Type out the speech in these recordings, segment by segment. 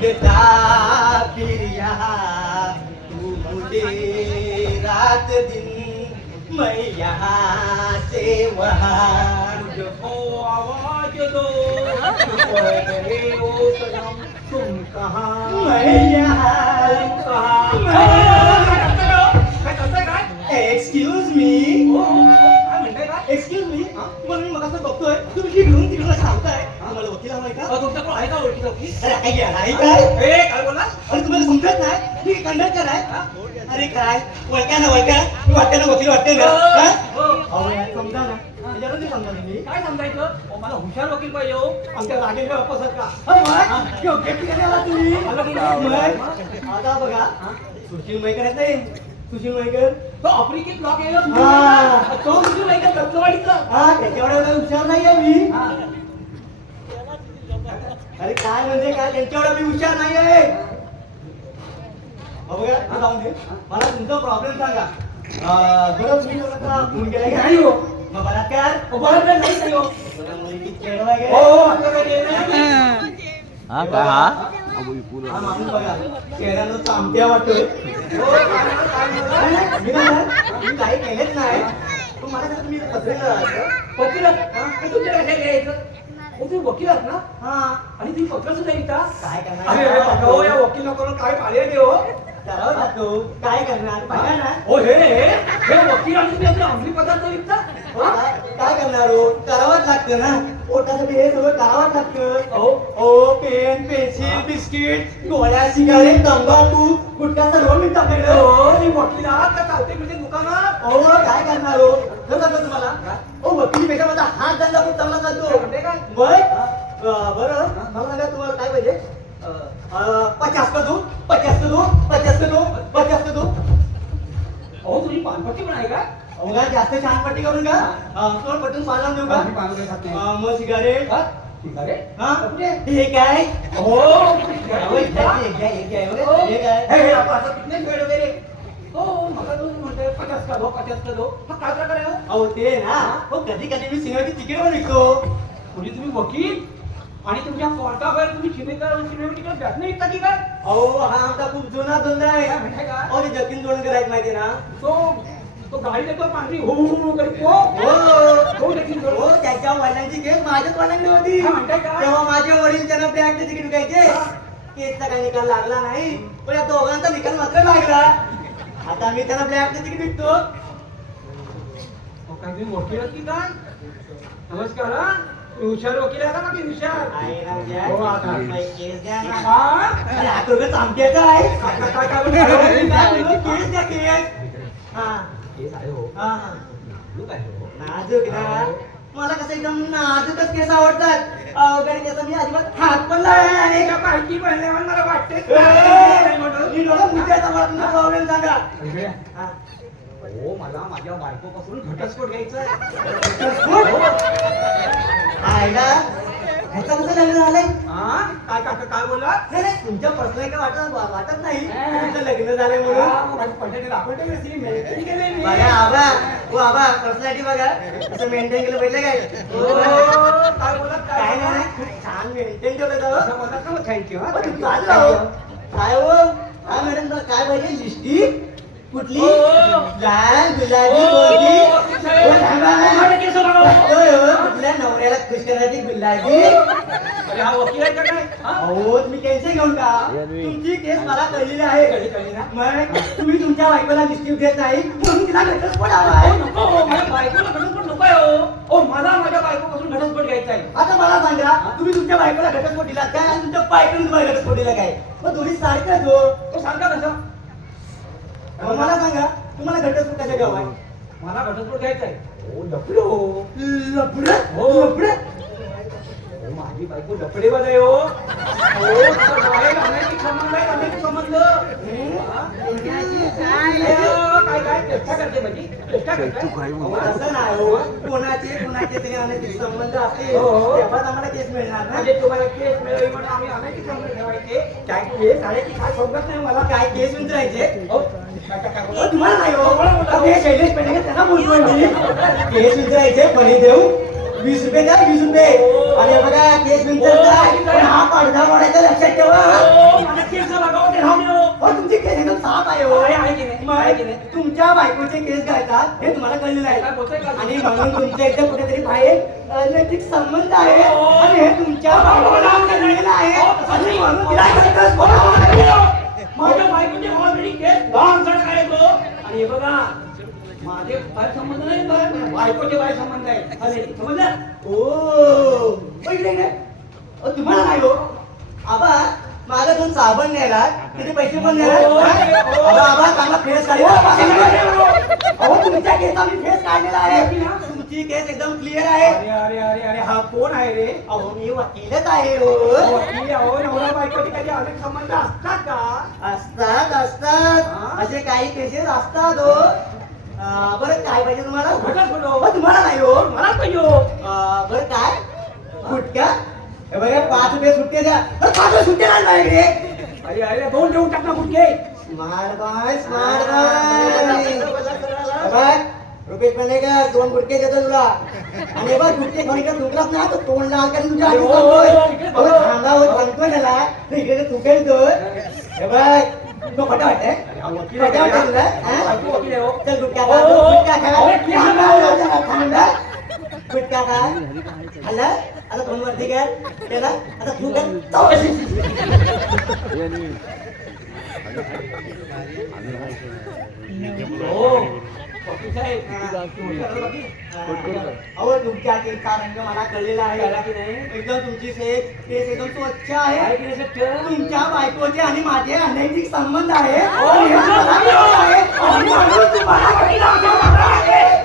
ढूंढता फिर यहाँ तू मुझे रात दिन मैं यहाँ से वहाँ मुझको आवाज दो कोई रहे हो सनम तुम कहाँ? मैं यहाँ तुम कहाँ मैं- काय करताय काय एक्सक्यूज मी हो, हो, काय म्हणताय काय एक्सक्यूज हवाय का? आहे का ओळखी ओळखी अरे काय घ्या नाही काय? ए काय बोला अरे तुम्हाला समजत नाही? मी कंडक्टर आहे. अरे काय? वळक्या ना वळक्या. मी वाटते ना वकील वाटते ना हा? हो. अहो यार समजा ना. त्याच्यावर नाही समजा तुम्ही काय समजायचं? अहो, मला हुशार वकील पाहिजे हो. आमच्या आहेत का मग? योग्य ठिकाणी आला तुम्ही. आलो की मग? नाही? आता बघा. सुशील मयकर नाही सुशील मयकर तो आफ्रिकेत ब्लॉक आहे. हा. तो म्हणजे नाही का दत्तवाडीचा हा त्याच्यावर एवढा हुशार नाहीये मी. हा. अरे काय म्हणजे काय? त्यांच्यावर मी हुशार नाही आहे बघा हे जाऊन दे मला तुमचा प्रॉब्लेम सांगा. बरं कोणाचा फोन केला? की नाही हो. मग बरं नाही हो. हो, हो, चामट्या वाटतोय. मी. मी काही केलेच नाही. मला तुम्ही पत्रिका तुमच्या? हो, तुम्ही वकील आहात ना? हा. आणि तुम्ही पत्र सुद्धा लिहिता? काय अरे अरे, करणार हो या वकील लोकांना काय पाहिले नाही हो करावं लागतो काय करणार? बघा ना? हो हे हे हे वकील आणि तुम्ही आपले अंमली पदार्थ विकता? हा? काय काय करणार हो? करावंच लागतं ना. पोटासाठी हे सगळं करावंच लागतं. अहो. ओ पेन पेन्सिल बिस्किट गोळ्या सिगारेट तंबाखू गुटखा सर्व मी टाकलं हो, तुम्ही वकील आहात का चालते म्हणजे दुकानात? ओ काय करणार हो? खरं सांगतो तुम्हाला. ओ वकिलीपेक्षा माझा हात धंदा खूप चांगला चालतो. म्हणते काय? वय अं, बरं. मला सांगा तुम्हाला काय पाहिजे? अं, पचास का दो पचास का दो पचास का दो पचास का दो अहो तुम्ही पानपट्टी पण आहे का? अहो काय जास्त छान पट्टी करून का? सोड पटून पाला देऊ का? मग सिगारेट? हा? काय? हो हे मला तुम्ही म्हणताय पचास का दो पचास का दो काय प्रकार आहे हो? अहो ते ना हो? कधी कधी मी सिनेमाची तिकीट पण विकतो. म्हणजे तुम्ही वकील आणि तुमच्या कोर्टाबाहेर तुम्ही सिनेमा तिकडे बॅट विकता की काय? अहो हा आमचा खूप जुना धंदा आहे. म्हणताय का? ते जतीन दोंडकर आहेत माहिती ना? तो तो गाडी देतो पांढरी हो हो हो करी हो हो. हो देखील हो त्याच्या वडिलांची केस माझ्याच वडिलांनी होती? तेव्हा माझे वडील त्यांना ब्लॅक तिकीट विकायचे. केसचा काही निकाल लागला नाही. पण या दोघांचा निकाल मात्र लागला. आता मी त्यांना ब्लॅक तिकीट विकतो. काय तुम्ही आहात की काय? नमस्कार हा. हुशार वकील आहे का की हुशार? हो, आता. हा? आहे काय काय काय अहो, बोलताय? मी काय बोललो? केस द्या केस हा केस आहे हो हा नाजूक आहे हो. नाजूक ना मला कसं एकदम नाजूकच केस आवडतात अवघड केस मी अजिबात हात पण लावला नाही एका पार्टी बनल्यावर मला वाटते ए, मी डोळा मुद्द्याचा मला तुमचा प्रॉब्लेम सांगा हा. हो मला माझ्या बायकोपासून घटस्फोट घ्यायचा आहे. आयला ह्याचा कसं लग्न झालंय? हा? काय काय काय नाही नाही तुमच्या पर्सनल काय वाटत वाटत नाही. तुमचं लग्न झालंय म्हणून. बघा आबा हो आबा पर्सनॅलिटी बघा. असं मेंटेन केलं पाहिजे काय? काय नाही नाही, खूप छान मेंटेन ठेवलं जावं थँक्यू चालला. हो. काय हो? काय मॅडम काय पाहिजे? लिस्टी? कुठली? हो. लाल गुलाबी हो, हो, होय, कुठल्या नवऱ्याला खुश करण्याची गुलाबी? अहो तुम्ही टेन्शन घेऊन का तुमची केस मला कळलेली आहे? मग तुम्ही तुमच्या बायकोला लिस्टी देत नाही म्हणून तिला घटस्फोट हवा आहे. मला माझ्या बायकोपासून घटस्फोट घ्यायचा आहे. आता मला सांगा तुम्ही तुमच्या बायकोला घटस्फोट दिला काय? आणि तुमच्या बायकोने तुम्हाला घटस्फोट दिला काय? मग दोन्ही हो तो सांगा कसं? मग मला सांगा तुम्हाला घटस्फोट कशा घ्यावा? मला घटस्फोट घ्यायचा आहे. हो. लपडो लफडं? हो. लफडं? हो, माझी बायको लफडेबाज आहे हो. हो, हा? हो कोणाचे कोणाचे तरी अनैतिक संबंध हो, हो. तेव्हाच आम्हाला केस मिळणार ना. म्हणजे तुम्हाला केस मिळावी म्हणून आम्ही अनैतिक संबंध ठेवायचे. काय केस? आहे की काय समजत नाही मला. काय केस विचारायचे तुम्हाला नाही हो अहो, शैलेश पेंडे त्यांना बोलतोय मी केस विचारायचे देऊ वीस रुपये द्या वीस रुपये आणि बघा केस पण हा पडदा मोडायचा लक्षात ठेवा एकदम साफ आहे हो आहे, की नाही? आहे की मग नाही? तुमच्या बायकोचे केस घालतात हे तुम्हाला कळलेलं काय बोलतोय आहे आणि म्हणून तुमच्या इथे कुठेतरी बाहेर अनैतिक संबंध आहे आणि हे तुमच्या बायकोला कळलेलं आहे आणि म्हणून तिला बायकोचे ऑलरेडी केस लहान सण आहे तो आणि हे बघा माझे काय संबंध नाही. बायकोचे काय संबंध आहे. अरे समजलं? ओ पहिले काय? तुम्हाला नाही हो. आबा माझा दोन साबण न्यायला. तिथे पैसे पण न्यायला. हो, हो. आबा आबा चांगला फेस काढला अहो तुमच्या केसचा मी फेस काढलेला आहे. तुमची केस एकदम क्लिअर आहे अरे अरे अरे अरे हा कोण आहे रे अहो मी वकीलच आहे हो वकील अहो नवरा बायकोचे काही अनेक संबंध असतात का असतात असतात हा? असे काही केसेस असतात हो अं, बरं काय पाहिजे तुम्हाला घटस्फोट. अहो, तुम्हाला नाही हो मलाच पाहिजे हो. अं, बरं काय गुटखा हे बघा पाच रुपये सुट्टे द्या बरं, पाच रुपये सुट्टे नाही माझ्याकडे अरे अरे दोन देऊन टाक ना गुटके smart boy smart boy Rupesh का दोन गुटके देतो तुला आणि बघ गुटके कोणी का तुकलाच ना तो तोंड लाल करून हो, हो, सांगतोय. हो, इकडे. थांबा हो सांगतोय त्याला तो इकडे तो तो हे बघ तो वाटतंय वकील खोटा आहे तुला हा? आहे. चल गुटखा हो, खा. गुटखा खा थांबा, थांबा. थांबा. गुटखा खा खाल्लं आता तोंड वरती कर त्याला आता तू कर तो. हो हा? अहो तुमच्या केसचा रंग मला कळलेला कळला आहे की नाही एकदम तुमची सेफ केस एकदम स्वच्छ आहे? तुमच्या बायकोचे आणि माझे अनैतिक संबंध आहे हे.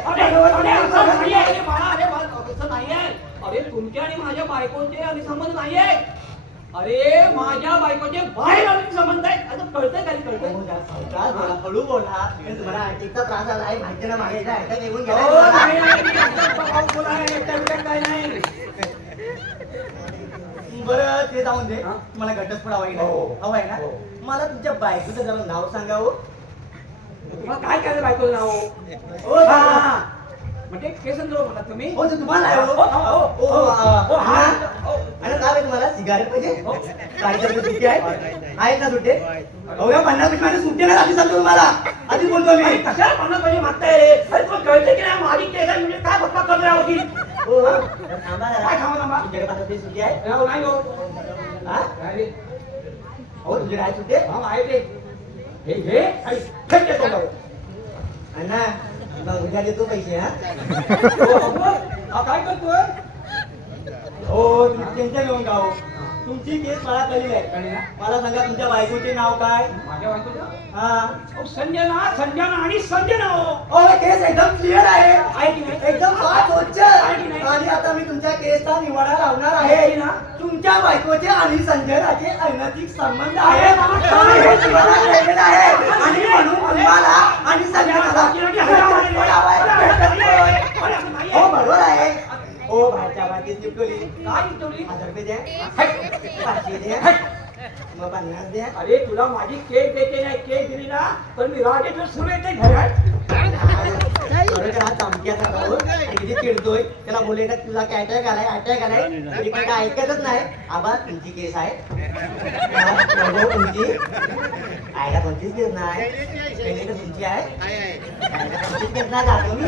अरे, अरे, असं नाही आहे. मला- अरे, मला असं नाही आहे. अरे तुमचे आणि माझ्या बायकोचे आणि संबंध नाही आहे अरे माझ्या बायकोचे बाहेर अनेक संबंध आहेत. आता कळतंय काही कळतंय? बोला, हळू बोला. तुम्हाला अटॅकचा त्रास झाला आहे माहिती ना मागे हो, एकटा बिटा काय नाही. बरं ते जाऊन दे. हा? तुम्हाला घटस्फोट हवा आहे ना? हो. हवा आहे ना? हो. मला तुमच्या बायकोचं जरा नाव सांगा हो. तुम्हाला काय करायचं बायकोचं नाव? हो, हा. हा. म्हणजे जवळ तुम्ही हो ते तुम्हाला आहे हो हो, हो, हो, हो, हो, हा. हा. आणि काय आहे तुम्हाला सिगारेट पाहिजे हो. काही तर सुट्टे आहे आहेत ना सुट्टे अहो या पन्नास मिनिट माझे सुट्टे नाही आधी सांगतो तुम्हाला आधी बोलतो मी अरे कशाला पन्नास पाहिजे मागताय रे अरे तुला कळतं की नाही माझी केस म्हणजे काय बघता हो हो. जरा. काय थांबा, थांबा? तुमच्याकडे पन्नास मिनिट सुट्टी आहे नाही हो, नाही हो. हा नाही रे. हो तुमच्याकडे आहे सुट्टे हा, आहे ते. हे घे आणि फेक देतो जाऊ. अण्णा मग उद्या देतो पैसे हा? हो, अगं, हा काय करतोय? हो त्यांच्या घेऊन का हो. तुमची केस मला कळली आहे? मला सांगा तुमच्या बायकोचे नाव काय? माझ्या बायकोचं हा. संजना संजना आणि संजना हो. केस एकदम क्लिअर आहे? एकदम स्वच्छ? आणि आता मी तुमच्या केसचा निवाडा लावणार आहे. ना? तुमच्या बायकोचे आणि संजनाचे अनैतिक संबंध आहे. आणि हे. म्हणून आणि संजनाला हो बरोबर आहे हो काय इटवली? हजार रुपये द्या. पाचशे द्या. हाय. मग पन्नास द्या. अरे तुला माझी केक देते नाही केक दिली ना तर मी राजेश सुरू येते घरात. भाऊ किती चिडतोय. त्याला बोलले का तुला काय अटॅक आलाय अटॅक आलाय तरी पण काय ऐकतच नाही. आबा तुमची केस आहे. तुमची? आयला कोणतीच केस नाही. तुमची आहे? कोणतीच केस नाही मी.